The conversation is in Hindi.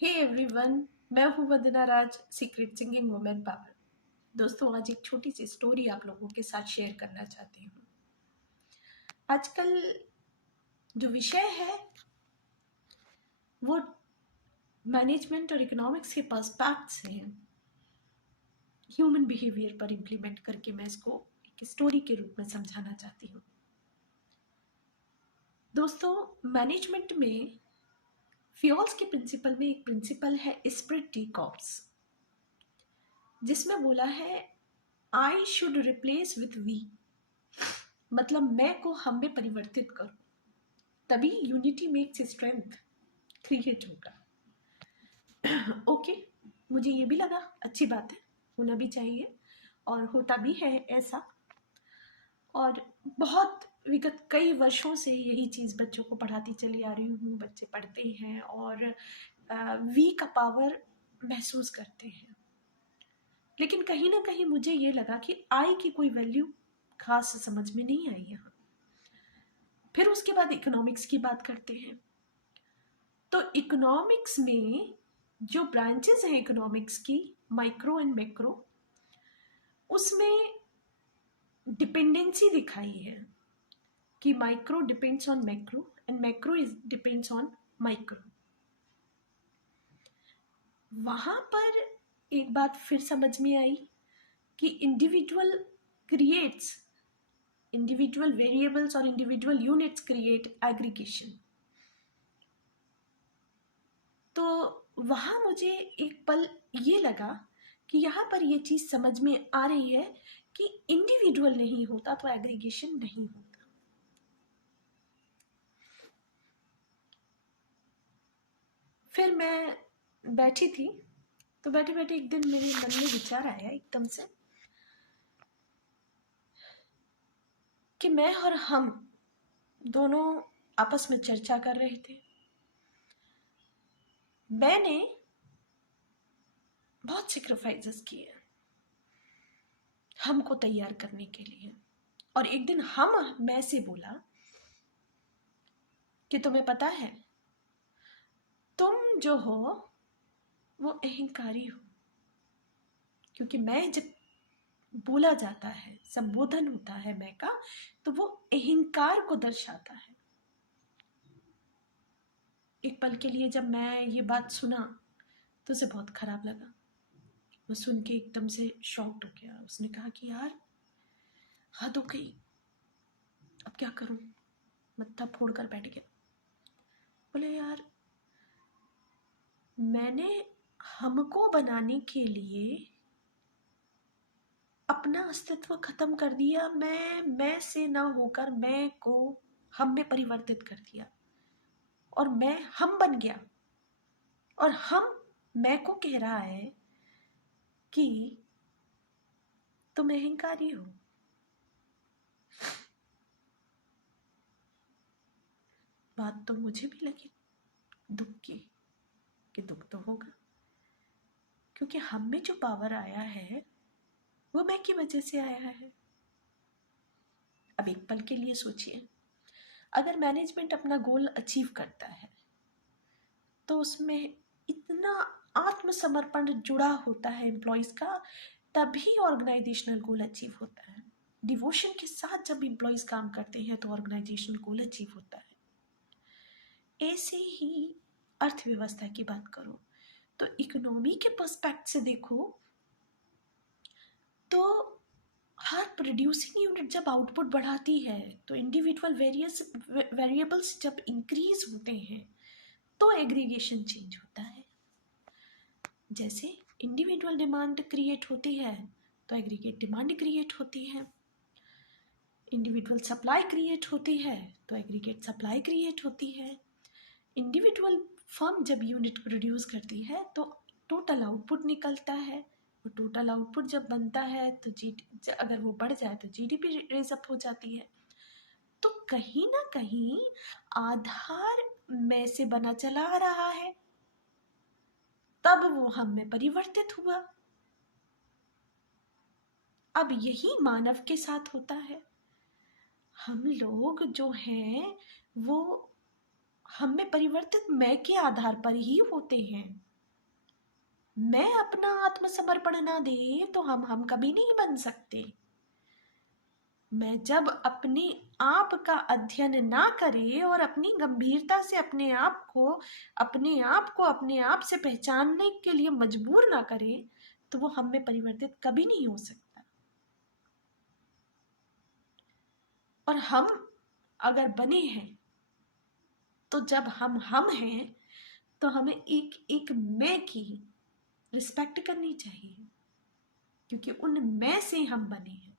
हे एवरीवन, मैं हूँ वंदना राज, सीक्रेट सिंगिंग वुमेन पावर। दोस्तों, आज एक छोटी सी स्टोरी आप लोगों के साथ शेयर करना चाहती हूँ। आजकल जो विषय है वो मैनेजमेंट और इकोनॉमिक्स के पर्सपेक्ट से ह्यूमन बिहेवियर पर इम्प्लीमेंट करके मैं इसको एक स्टोरी के रूप में समझाना चाहती हूँ। दोस्तों, मैनेजमेंट में फियोल्स के प्रिंसिपल में एक प्रिंसिपल है स्प्रिट टी कॉप्स, जिसमें बोला है I should replace with we, मतलब मैं को हम में परिवर्तित करो, तभी यूनिटी मेक्स स्ट्रेंथ क्रिएट होगा। ओके, मुझे ये भी लगा अच्छी बात है, होना भी चाहिए और होता भी है ऐसा। और बहुत विगत कई वर्षों से यही चीज़ बच्चों को पढ़ाती चली आ रही हूँ। बच्चे पढ़ते हैं और वी का पावर महसूस करते हैं, लेकिन कहीं ना कहीं मुझे ये लगा कि आई की कोई वैल्यू खास समझ में नहीं आई यहाँ। फिर उसके बाद इकोनॉमिक्स की बात करते हैं। तो इकोनॉमिक्स में जो ब्रांचेस हैं इकोनॉमिक्स की, माइक्रो एंड मैक्रो, उसमें डिपेंडेंसी दिखाई है कि micro depends on macro and macro is depends on micro. वहां पर एक बात फिर समझ में आई कि इंडिविजुअल वेरिएबल्स और इंडिविजुअल यूनिट्स क्रिएट एग्रीगेशन। तो वहाँ मुझे एक पल ये लगा कि यहाँ पर ये चीज़ समझ में आ रही है कि इंडिविजुअल नहीं होता तो एग्रीगेशन नहीं होता। फिर मैं बैठी थी, तो बैठे बैठे एक दिन मेरे मन में विचार आया एकदम से कि मैं और हम दोनों आपस में चर्चा कर रहे थे। मैंने बहुत सेक्रीफाइसेस किए हमको तैयार करने के लिए, और एक दिन मैं से बोला कि तुम्हें पता है, तुम जो हो वो अहंकारी हो, क्योंकि मैं जब बोला जाता है, संबोधन होता है मैं का, तो वो अहंकार को दर्शाता है। एक पल के लिए जब मैं ये बात सुना तो उसे बहुत खराब लगा। वो सुन के एकदम से शॉक्ड हो गया। उसने कहा कि यार, हद हो गई, अब क्या करूं। मत्था फोड़ कर बैठ गया। बोले यार, मैंने हमको बनाने के लिए अपना अस्तित्व खत्म कर दिया। मैं से ना होकर मैं को हम में परिवर्तित कर दिया, और मैं हम बन गया, और हम मैं को कह रहा है कि तुम अहंकारी हो। बात तो मुझे भी लगी दुख की, कि दुख तो होगा, क्योंकि हम में जो पावर आया है वो मैं की वजह से आया है। अब एक पल के लिए सोचिए, अगर मैनेजमेंट अपना गोल अचीव करता है तो उसमें इतना आत्मसमर्पण जुड़ा होता है एम्प्लॉयज का, तभी ऑर्गेनाइजेशनल गोल अचीव होता है। डिवोशन के साथ जब एम्प्लॉयज काम करते हैं तो ऑर्गेनाइजेशनल गोल अचीव होता है। ऐसे ही अर्थव्यवस्था की बात करो तो इकोनॉमी के पर्सपेक्ट से देखो तो हर प्रोड्यूसिंग यूनिट जब आउटपुट बढ़ाती है तो इंडिविजुअल वेरिएबल्स जब इंक्रीज होते हैं तो एग्रीगेशन चेंज होता है। जैसे इंडिविजुअल डिमांड क्रिएट होती है तो एग्रीगेट डिमांड क्रिएट होती है, इंडिविजुअल सप्लाई क्रिएट होती है तो एग्रीगेट सप्लाई क्रिएट होती है। इंडिविजुअल फर्म जब यूनिट प्रोड्यूस करती है तो टोटल आउटपुट निकलता है, और टोटल आउटपुट जब बनता है तो अगर वो बढ़ जाए तो जीडीपी रेज अप हो जाती है। तो कहीं ना कहीं आधार में से बना चला आ रहा है, तब वो हम में परिवर्तित हुआ। अब यही मानव के साथ होता है। हम लोग जो हैं वो हम में परिवर्तित मैं के आधार पर ही होते हैं। मैं अपना आत्मसमर्पण ना दे तो हम कभी नहीं बन सकते। मैं जब अपने आप का अध्ययन ना करे और अपनी गंभीरता से अपने आप को अपने आप से पहचानने के लिए मजबूर ना करे, तो वो हम में परिवर्तित कभी नहीं हो सकता। और हम अगर बने हैं, तो जब हम हैं, तो हमें एक एक मैं की रिस्पेक्ट करनी चाहिए, क्योंकि उन मैं से हम बने हैं।